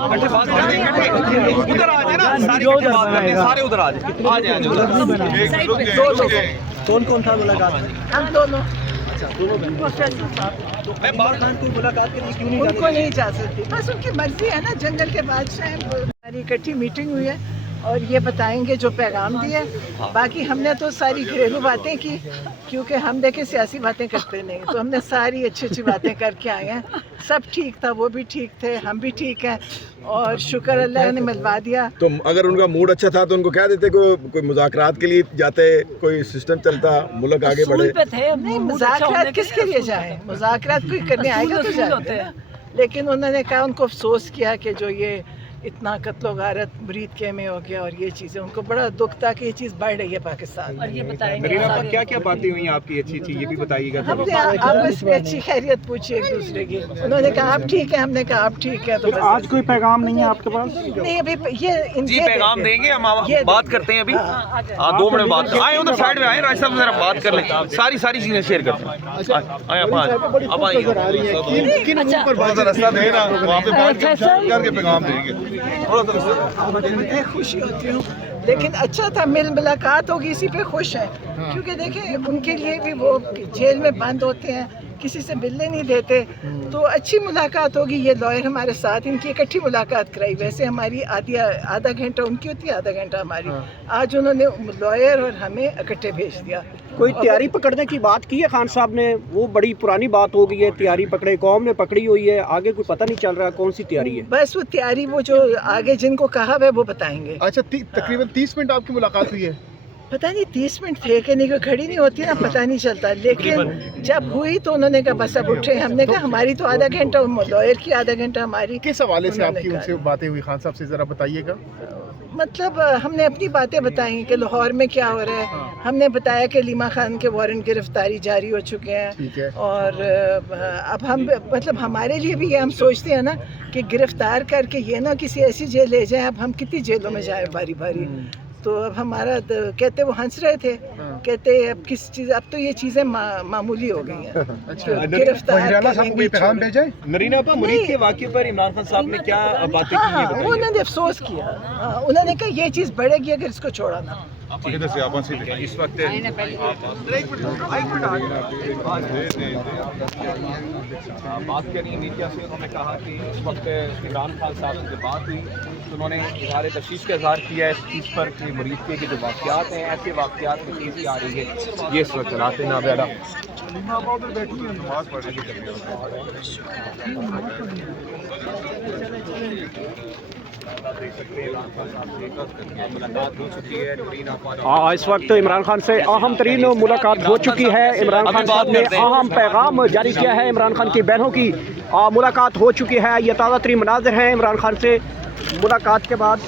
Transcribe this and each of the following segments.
बात करते हैं उधर आ जाए ना, सारी बात करते हैं, सारे उधर आ जाए, आ जाए कौन कौन था मुलाकात? हम दोनों। मैं बात खान को मुलाकात के लिए क्यों नहीं उनको नहीं जा सकती, बस उनकी मर्जी है ना। जंगल के बादशाह हैं। हमारी इकट्ठी मीटिंग हुई है और ये बताएंगे जो पैगाम दिए। बाकी हमने तो सारी घरेलू बातें की, क्योंकि हम देखे सियासी बातें करते नहीं, तो हमने सारी अच्छी अच्छी बातें करके आए हैं। सब ठीक था, वो भी ठीक थे, हम भी ठीक हैं और शुक्र अल्लाह ने मिलवा दिया। तो अगर उनका मूड अच्छा था तो उनको कह देते कोई मुज़ाकरात के लिए जाते, कोई सिस्टम चलता, मुल्क आगे बढ़े। नहीं, मुज़ाकरात किसके लिए जाए? मुज़ाकरात कोई करने आएगा तो जाते हैं, लेकिन उन्होंने कहा, उनको अफसोस किया कि जो ये इतना कत्लो गारत मुरीद के में हो गया और ये चीज़ें, उनको बड़ा दुख था कि ये चीज़ बढ़ रही है पाकिस्तान में। और ये बताएंगे क्या क्या बातें हुई आपकी अच्छी अच्छी, ये भी बताइएगा। हमने आपस में अच्छी खैरियत पूछी एक दूसरे की। उन्होंने कहा आप ठीक है, हमने कहा आप ठीक है। तो बस आज कोई पैगाम नहीं है आपके पास? नहीं, अभी ये जी पैगाम देंगे हम, बात करते हैं अभी। 2 मिनट बात आए, उधर साइड में आए, राज साहब जरा बात कर लें, सारी चीजें शेयर करते हैं। आए आप आइए, रास्ता देना, वहाँ पे बैठ के पैगाम देंगे। मैं खुशी होती हूँ, लेकिन अच्छा था, मुलाकात होगी, इसी पे खुश है। क्योंकि देखिए उनके लिए भी वो जेल में बंद होते हैं, किसी से मिलने नहीं देते, तो अच्छी मुलाकात होगी। ये लॉयर हमारे साथ, इनकी इकट्ठी मुलाकात कराई। वैसे हमारी आधा घंटा उनकी होती है, आधा घंटा हमारी। आज उन्होंने लॉयर और हमें इकट्ठे भेज दिया। कोई तैयारी पकड़ने की बात की है खान साहब ने? वो बड़ी पुरानी बात हो गई है, तैयारी पकड़े, कौम ने पकड़ी हुई है, आगे कोई पता नहीं चल रहा कौन सी तैयारी है। बस वो तैयारी, वो जो आगे जिनको कहा है वो बताएंगे। अच्छा, तकरीबन 30 मिनट आपकी मुलाकात हुई है? पता नहीं 30 मिनट थे कि नहीं, कोई खड़ी नहीं होती ना, पता नहीं चलता। लेकिन जब हुई तो उन्होंने कहा बस अब उठे। हमने कहा हमारी तो आधा घंटा, लॉयर की आधा घंटा हमारी। किस हवाले से आपकी उनसे बातें हुई खान साहब से, जरा बताइएगा। मतलब हमने अपनी बातें बताई कि लाहौर में क्या हो रहा है। हमने बताया कि लीमा खान के वारंट गिरफ्तारी जारी हो चुके हैं। ठीक है। और अब हम, मतलब हमारे लिए भी ये हम सोचते हैं ना कि गिरफ्तार करके ये ना किसी ऐसी जेल ले जाएं। अब हम कितनी जेलों में जाएं बारी बारी। तो अब हमारा कहते, वो हंस रहे थे, कहते अब किस चीज़, अब तो ये चीज़ें मामूली हो गई हैं। अच्छा, गिरफ्तार पैगाम भेजा है? नरीना आपा, मुरीद के वाक़े पर इमरान खान साहब ने क्या बातें की? हाँ, उन्होंने अफसोस किया। हाँ, उन्होंने कहा ये चीज़ बढ़ेगी अगर इसको छोड़ा ना। इस वक्त बात करी मीडिया से, उन्होंने कहा कि इस वक्त इमरान खान साहब से बात हुई तो उन्होंने इज़हार तशवीश का इजहार किया है इस चीज़ पर कि मरीज़ के जो वाक़यात हैं, ऐसे वाक़यात में तेज़ी आ रही है। ये इस वक्त चलाते ना बेड़ा इस वक्त इमरान खान से अहम तरीन मुलाकात हो चुकी है। इमरान खान साहब ने अहम पैगाम जारी किया है। इमरान खान की बहनों की मुलाकात हो चुकी है। ये ताज़ा तरीन मनाज़िर हैं इमरान खान से मुलाकात के बाद।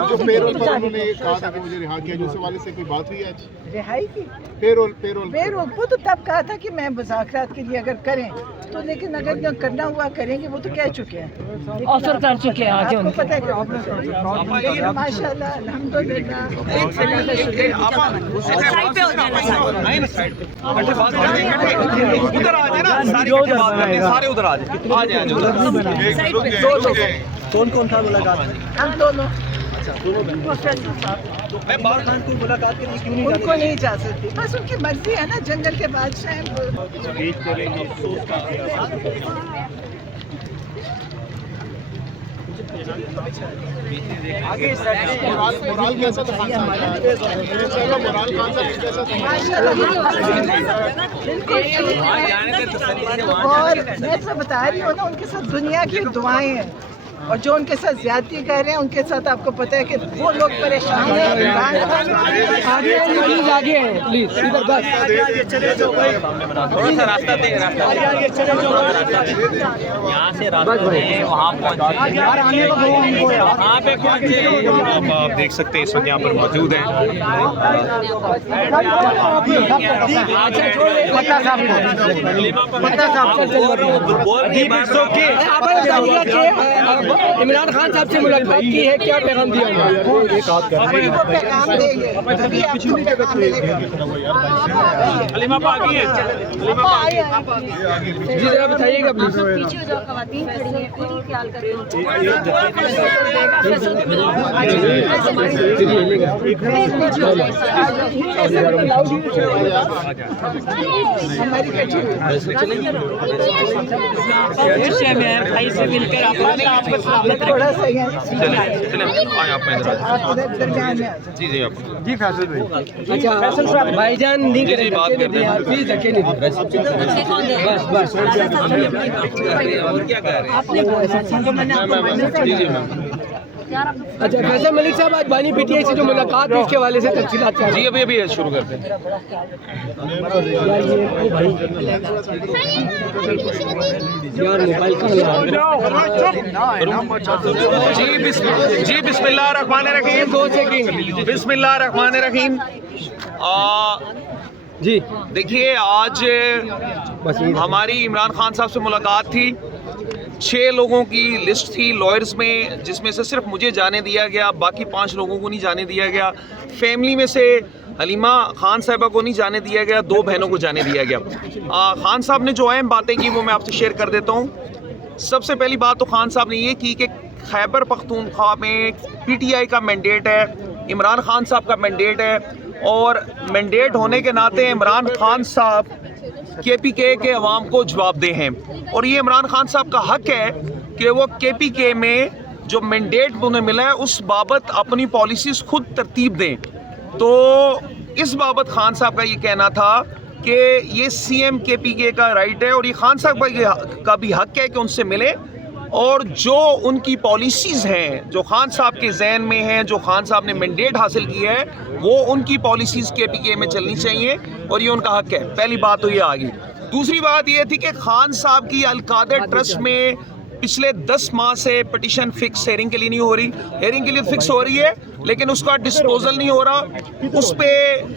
जो पेरोल पर उन्होंने कहा था कि मुझे रिहा किया, जो उस हवाले से कोई बात हुई है? रिहाई की पेरोल वो तो तब कहा था कि मैं मुज़ाकरात के लिए अगर करें तो, लेकिन अगर जो करना हुआ करेंगे, वो तो कह चुके हैं, ऑफर कर चुके हैं। आगे आपको पता है माशाल्लाह अल्हम्दुलिल्लाह। उधर आ जाए ना, सारी बात करते हैं, सारे उधर आ जाए, कौन कौन था मुलाकात? हम दोनों। मैं बात खान को मुलाकात के लिए क्यों नहीं उनको नहीं जा सकती, बस उनकी मर्जी है ना। जंगल के बादशाह हैं। आगे मोराल कैसा था खान साहब? और मैं तो बता रही हूँ ना, उनके साथ दुनिया की दुआएं हैं। और जो उनके साथ ज्यादती कर रहे हैं, उनके साथ आपको पता है कि वो लोग परेशान हैं। आगे प्लीज इधर बस थोड़ा सा रास्ता दे, यहाँ से रास्ता वहाँ पे पहुँचे। आप देख सकते हैं इस वक्त यहाँ पर मौजूद हैं। عمران خان صاحب سے ملاقات کی ہے, کیا پیغام دیا ابھی وہ پیغام دیں گے, ابھی آپ کو پیغام ملے گا. جی ذرا بتائیے گا پلیز. پیچھے ہو جاؤ, خواتین کھڑی ہیں, خود ہی خیال کریں. تھوڑا سا درمیان میں جی جی آپ جی فیصل بھائی. اچھا فیصل صاحب, بھائی جان نہیں کریں, بات کرتے ہیں. پلیز دھکے نہیں دیں. بس اور کیا کہہ رہے ہیں؟ جی جی میم. اچھا فیصل ملک صاحب, آج بانی پی ٹی آئی سے جو ملاقات ہے اس کے حوالے سے تفصیلات کیا جی ابھی شروع کرتے ہیں. یار موبائل کا جی بسم اللہ الرحمن الرحیم. 2 سیکنڈ. بسم اللہ الرحمن الرحیم. جی دیکھیے, آج ہماری عمران خان صاحب سے ملاقات تھی. 6 لوگوں کی لسٹ تھی لائرز میں, جس میں سے صرف مجھے جانے دیا گیا, باقی 5 لوگوں کو نہیں جانے دیا گیا. فیملی میں سے حلیمہ خان صاحبہ کو نہیں جانے دیا گیا, 2 بہنوں کو جانے دیا گیا. خان صاحب نے جو اہم باتیں کی وہ میں آپ سے شیئر کر دیتا ہوں. سب سے پہلی بات تو خان صاحب نے یہ کی کہ خیبر پختونخوا میں پی ٹی آئی کا مینڈیٹ ہے, عمران خان صاحب کا مینڈیٹ ہے, اور مینڈیٹ ہونے کے ناطے عمران خان صاحب کے پی کے عوام کو جواب دہ ہیں, اور یہ عمران خان صاحب کا حق ہے کہ وہ کے پی کے میں جو مینڈیٹ انہیں ملا ہے اس بابت اپنی پالیسیز خود ترتیب دیں. تو اس بابت خان صاحب کا یہ کہنا تھا کہ یہ سی ایم کے پی کے کا رائٹ ہے, اور یہ خان صاحب کا بھی حق ہے کہ ان سے ملے, اور جو ان کی پالیسیز ہیں جو خان صاحب کے ذہن میں ہیں, جو خان صاحب نے مینڈیٹ حاصل کیا ہے, وہ ان کی پالیسیز کے پی کے میں چلنی چاہیے, اور یہ ان کا حق ہے. پہلی بات تو یہ آ گئی. دوسری بات یہ تھی کہ خان صاحب کی القادر ٹرسٹ میں پچھلے 10 ماہ سے پٹیشن فکس ہیئرنگ کے لیے نہیں ہو رہی. ہیئرنگ کے لیے فکس ہو رہی ہے لیکن اس کا ڈسپوزل نہیں ہو رہا. اس پہ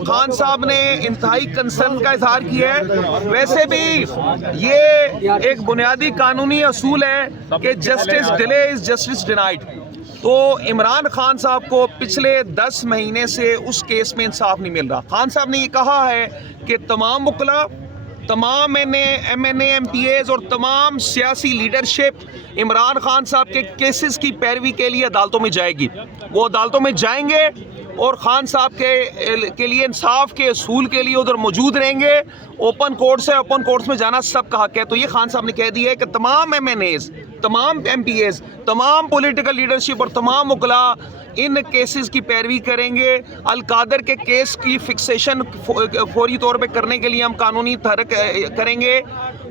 خان صاحب نے انتہائی کنسرن کا اظہار کیا ہے. ویسے بھی یہ ایک بنیادی قانونی اصول ہے کہ justice delay is justice denied. تو عمران خان صاحب کو پچھلے 10 مہینے سے اس کیس میں انصاف نہیں مل رہا. خان صاحب نے یہ کہا ہے کہ تمام وکلاء, تمام M N A M P As اور تمام سیاسی لیڈرشپ عمران خان صاحب کے کیسز کی پیروی کے لیے عدالتوں میں جائے گی. وہ عدالتوں میں جائیں گے اور خان صاحب کے لیے انصاف کے اصول کے لیے ادھر موجود رہیں گے. اوپن کورٹس ہے, اوپن کورٹس میں جانا سب کا حق ہے. تو یہ خان صاحب نے کہہ دیا ہے کہ تمام ایم این ایز, تمام ایم پی ایز, تمام پولیٹیکل لیڈرشپ اور تمام وکلاء ان کیسز کی پیروی کریں گے. القادر کے کیس کی فکسیشن فوری طور پہ کرنے کے لیے ہم قانونی تحرک کریں گے,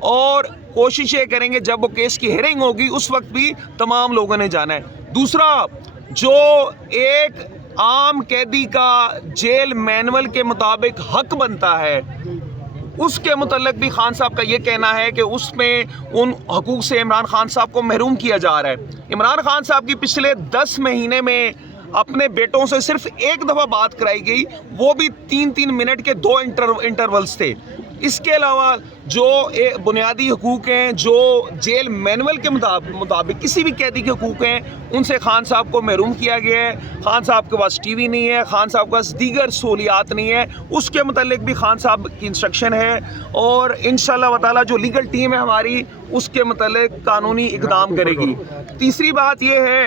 اور کوشش یہ کریں گے جب وہ کیس کی ہیئرنگ ہوگی اس وقت بھی تمام لوگوں نے جانا ہے. دوسرا, جو ایک عام قیدی کا جیل مینول کے مطابق حق بنتا ہے, اس کے متعلق بھی خان صاحب کا یہ کہنا ہے کہ اس میں ان حقوق سے عمران خان صاحب کو محروم کیا جا رہا ہے. عمران خان صاحب کی پچھلے 10 مہینے میں اپنے بیٹوں سے صرف ایک دفعہ بات کرائی گئی, وہ بھی 3-3 منٹ کے 2 انٹرولز تھے. اس کے علاوہ جو بنیادی حقوق ہیں جو جیل مینول کے مطابق کسی بھی قیدی کے حقوق ہیں, ان سے خان صاحب کو محروم کیا گیا ہے. خان صاحب کے پاس ٹی وی نہیں ہے, خان صاحب کے پاس دیگر سہولیات نہیں ہے. اس کے متعلق بھی خان صاحب کی انسٹرکشن ہے, اور انشاءاللہ تعالی جو لیگل ٹیم ہے ہماری اس کے متعلق قانونی اقدام کرے گی. تیسری بات یہ ہے